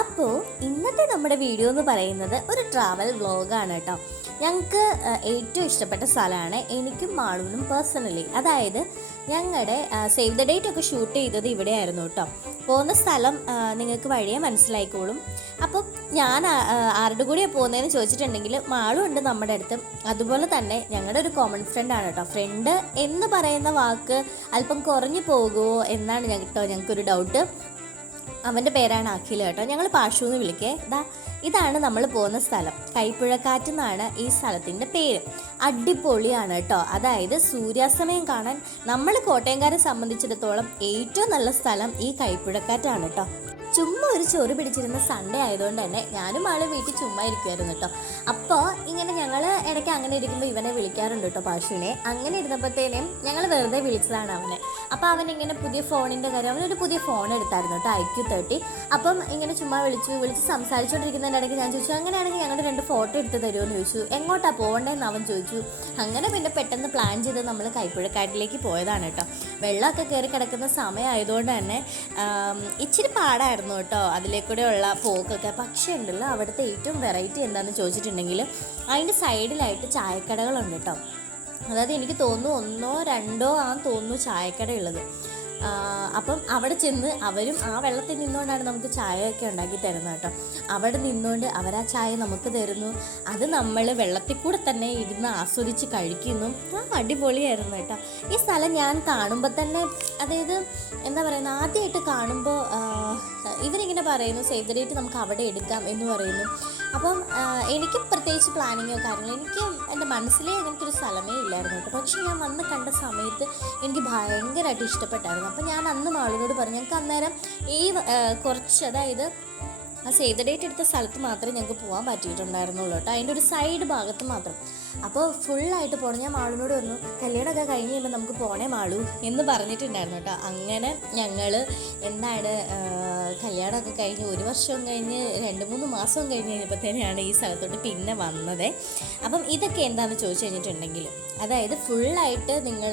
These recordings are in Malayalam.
അപ്പോൾ ഇന്നത്തെ നമ്മുടെ വീഡിയോ എന്ന് പറയുന്നത് ഒരു ട്രാവൽ വ്ളോഗാണ് കേട്ടോ. ഞങ്ങൾക്ക് ഏറ്റവും ഇഷ്ടപ്പെട്ട സ്ഥലമാണ് എനിക്കും മാളൂനും പേഴ്സണലി അതായത് ഞങ്ങളുടെ സേവ് ദ ഡേറ്റ് ഒക്കെ ഷൂട്ട് ചെയ്തത് ഇവിടെയായിരുന്നു കേട്ടോ. പോകുന്ന സ്ഥലം നിങ്ങൾക്ക് വഴിയെ മനസ്സിലായിക്കോളും. അപ്പം ഞാൻ ആരുടെ കൂടെയാണ് പോകുന്നതെന്ന് ചോദിച്ചിട്ടുണ്ടെങ്കിൽ മാളും ഉണ്ട് നമ്മുടെ അടുത്ത്. അതുപോലെ തന്നെ ഞങ്ങളുടെ ഒരു കോമൺ ഫ്രണ്ടാണ് കേട്ടോ. ഫ്രണ്ട് എന്ന് പറയുന്ന വാക്ക് അല്പം കുറഞ്ഞു പോകുമോ എന്നാണ് കേട്ടോ ഞങ്ങൾക്കൊരു ഡൗട്ട് അവന്റെ പേരാണ് അഖിൽ കേട്ടോ. ഞങ്ങൾ പാഷു എന്ന് വിളിക്കേ. ഇതാ ഇതാണ് നമ്മൾ പോകുന്ന സ്ഥലം. കൈപ്പുഴക്കാറ്റ് എന്നാണ് ഈ സ്ഥലത്തിന്റെ പേര്. അടിപൊളിയാണ് കേട്ടോ. അതായത് സൂര്യാസ്തമയം കാണാൻ നമ്മൾ കോട്ടയംകാരെ സംബന്ധിച്ചിടത്തോളം ഏറ്റവും നല്ല സ്ഥലം ഈ കൈപ്പുഴക്കാറ്റാണ് കേട്ടോ. ചുമ്മാ ഒരു ചൊറി പിടിച്ചിരുന്ന സൺഡേ ആയതുകൊണ്ട് തന്നെ ഞാനും ആൾ വീട്ടിൽ ചുമ്മാ ഇരിക്കുമായിരുന്നു കേട്ടോ. അപ്പോൾ ഇങ്ങനെ ഞങ്ങൾ ഇടയ്ക്ക് അങ്ങനെ ഇരിക്കുമ്പോൾ ഇവനെ വിളിക്കാറുണ്ട് കേട്ടോ പാഷുവിനെ. അങ്ങനെ ഇരുന്നപ്പോഴത്തേനും ഞങ്ങൾ വെറുതെ വിളിച്ചതാണ് അവനെ. അപ്പോൾ അവൻ ഇങ്ങനെ പുതിയ ഫോണിന്റെ കാര്യം അവനൊരു പുതിയ ഫോൺ എടുത്തായിരുന്നു കേട്ടോ ഐ ക്യു തേർട്ടി അപ്പം ഇങ്ങനെ ചുമ്മാ വിളിച്ചു വിളിച്ച് സംസാരിച്ചുകൊണ്ടിരിക്കുന്നതിന്റെ ഇടയ്ക്ക് ഞാൻ ചോദിച്ചു അങ്ങനെയാണെങ്കിൽ ഞങ്ങളുടെ രണ്ട് ഫോട്ടോ എടുത്ത് തരുമോ എന്ന് ചോദിച്ചു. എങ്ങോട്ടാണ് പോകേണ്ടതെന്ന് അവൻ ചോദിച്ചു. അങ്ങനെ പിന്നെ പെട്ടെന്ന് പ്ലാൻ ചെയ്ത് നമ്മൾ കൈപ്പുഴക്കാട്ടിലേക്ക് പോയതാണ് കേട്ടോ. വെള്ളമൊക്കെ കയറി കിടക്കുന്ന സമയമായതുകൊണ്ട് തന്നെ ഇച്ചിരി പാടായിരുന്നു കേട്ടോ. അതിലേക്കൂടെയുള്ള പോക്കൊക്കെ. പക്ഷേ ഉണ്ടല്ലോ അവിടുത്തെ ഏറ്റവും വെറൈറ്റി എന്താണെന്ന് ചോദിച്ചിട്ടുണ്ടെങ്കിൽ അതിന്റെ സൈഡിലായിട്ട് ചായക്കടകളുണ്ട് കേട്ടോ. അതായത് എനിക്ക് തോന്നുന്നു ഒന്നോ രണ്ടോ ആ തോന്നുന്നു ചായക്കട ഉള്ളത് ആ, അപ്പം അവിടെ ചെന്ന് അവരും ആ വെള്ളത്തിൽ നിന്നുകൊണ്ടാണ് നമുക്ക് ചായയൊക്കെ ഉണ്ടാക്കി തരുന്നത് കേട്ടോ. അവിടെ നിന്നുകൊണ്ട് അവർ ആ ചായ നമുക്ക് തരുന്നു. അത് നമ്മൾ വെള്ളത്തിൽ കൂടെ തന്നെ ഇരുന്ന് ആസ്വദിച്ച് കഴിക്കുന്നു. ആ അടിപൊളിയായിരുന്നു കേട്ടോ. ഈ സ്ഥലം ഞാൻ കാണുമ്പോൾ തന്നെ അതായത് എന്താ പറയുന്നത് ആദ്യമായിട്ട് കാണുമ്പോൾ ഇവരിങ്ങനെ പറയുന്നു സേവ് ദ ഡേറ്റ് നമുക്ക് അവിടെ എടുക്കാം എന്ന് പറയുന്നു. അപ്പം എനിക്ക് പ്രത്യേകിച്ച് പ്ലാനിങ്ങോ കാര്യങ്ങളോ എനിക്ക് എന്റെ മനസ്സിലേ അങ്ങനത്തെ ഒരു സ്ഥലമേ ഇല്ലായിരുന്നു കേട്ടോ. പക്ഷേ ഞാൻ വന്ന് കണ്ട സമയത്ത് എനിക്ക് ഭയങ്കരമായിട്ട് ഇഷ്ടപ്പെട്ടായിരുന്നു. അപ്പം ഞാൻ അന്ന് മാളിനോട് പറഞ്ഞു ഞങ്ങൾക്ക് അന്നേരം ഈ കുറച്ച് അതായത് ആ സേവ് ദ ഡേറ്റ് എടുത്ത സ്ഥലത്ത് മാത്രമേ ഞങ്ങൾക്ക് പോകാൻ പറ്റിയിട്ടുണ്ടായിരുന്നുള്ളൂ കേട്ടോ. അതിന്റെ ഒരു സൈഡ് ഭാഗത്ത് മാത്രം. അപ്പോൾ ഫുള്ളായിട്ട് പോകണം ഞാൻ മാളിനോട് പറഞ്ഞു കല്യാണമൊക്കെ കഴിഞ്ഞ് കഴിയുമ്പോൾ നമുക്ക് പോണേ മാളു എന്ന് പറഞ്ഞിട്ടുണ്ടായിരുന്നു കേട്ടോ. അങ്ങനെ ഞങ്ങൾ എന്താണ് കല്യാണമൊക്കെ കഴിഞ്ഞ് ഒരു വർഷം കഴിഞ്ഞ് രണ്ട് മൂന്ന് മാസം കഴിഞ്ഞ് കഴിഞ്ഞപ്പോൾ തന്നെയാണ് ഈ സ്ഥലത്തോട്ട് പിന്നെ വന്നത്. അപ്പം ഇതൊക്കെ എന്താണെന്ന് ചോദിച്ചു കഴിഞ്ഞിട്ടുണ്ടെങ്കിൽ അതായത് ഫുള്ളായിട്ട് നിങ്ങൾ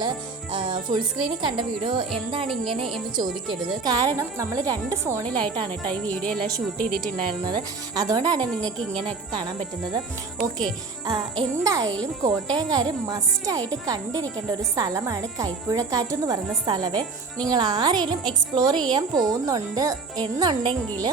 ഫുൾ സ്ക്രീനിൽ കണ്ട വീഡിയോ എന്താണ് ഇങ്ങനെ എന്ന് ചോദിക്കരുത്. കാരണം നമ്മൾ രണ്ട് ഫോണിലായിട്ടാണ് കേട്ടോ ഈ വീഡിയോ എല്ലാം ഷൂട്ട് ചെയ്തിട്ടുണ്ടായിരുന്നത് അതുകൊണ്ടാണ് നിങ്ങൾക്ക് ഇങ്ങനെയൊക്കെ കാണാൻ പറ്റുന്നത്. ഓക്കെ എന്തായാലും കോട്ടയംകാർ മസ്റ്റായിട്ട് കണ്ടിരിക്കേണ്ട ഒരു സ്ഥലമാണ് കൈപ്പുഴക്കാറ്റ് എന്ന് പറയുന്ന സ്ഥലമേ. നിങ്ങൾ ആരെങ്കിലും എക്സ്പ്ലോർ ചെയ്യാൻ പോകുന്നുണ്ട് എന്നുണ്ടെങ്കിൽ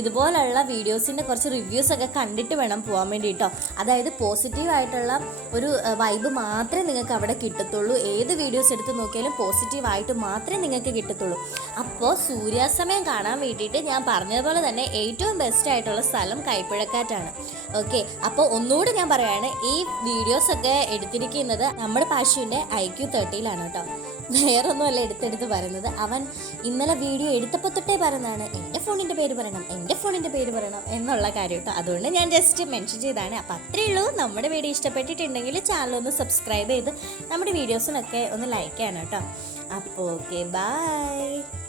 ഇതുപോലുള്ള വീഡിയോസിന്റെ കുറച്ച് റിവ്യൂസ് ഒക്കെ കണ്ടിട്ട് വേണം പോകാൻ വേണ്ടിയിട്ടോ അതായത് പോസിറ്റീവായിട്ടുള്ള ഒരു വൈബ് മാത്രമേ നിങ്ങൾക്ക് അവിടെ കിട്ടത്തുള്ളൂ. ഏത് വീഡിയോസ് എടുത്ത് നോക്കിയാലും പോസിറ്റീവായിട്ട് മാത്രമേ നിങ്ങൾക്ക് കിട്ടത്തുള്ളൂ. അപ്പോൾ സൂര്യാസ്തമയം കാണാൻ വേണ്ടിയിട്ട് ഞാൻ പറഞ്ഞതുപോലെ തന്നെ ഏറ്റവും ബെസ്റ്റ് ആയിട്ടുള്ള സ്ഥലം കൈപ്പിഴക്കാറ്റാണ്. ഓക്കെ അപ്പോൾ ഒന്നുകൂടി ഞാൻ പറയുകയാണ് ഈ വീഡിയോസ് ഒക്കെ എടുത്തിരിക്കുന്നത് നമ്മുടെ പാശുവിന്റെ ഐ ക്യു തേർട്ടിയിലാണ് കേട്ടോ. വേറൊന്നുമല്ല എടുത്തെടുത്ത് പറയുന്നത്. അവൻ ഇന്നലെ വീഡിയോ എടുത്തപ്പോൾ തൊട്ടേ പറയുന്നതാണ് എന്റെ ഫോണിന്റെ പേര് പറയണം എന്റെ ഫോണിന്റെ പേര് പറയണം എന്നുള്ള കാര്യം കേട്ടോ. അതുകൊണ്ട് ഞാൻ ജസ്റ്റ് മെൻഷൻ ചെയ്താണ് അപ്പോൾ അത്രയേ ഉള്ളൂ. നമ്മുടെ വീഡിയോ ഇഷ്ടപ്പെട്ടിട്ടുണ്ടെങ്കിൽ ചാനൽ ഒന്ന് സബ്സ്ക്രൈബ് ചെയ്ത് നമ്മുടെ വീഡിയോസിനൊക്കെ ഒന്ന് ലൈക്ക് ചെയ്യണം കേട്ടോ. അപ്പോൾ ഓക്കെ ബൈ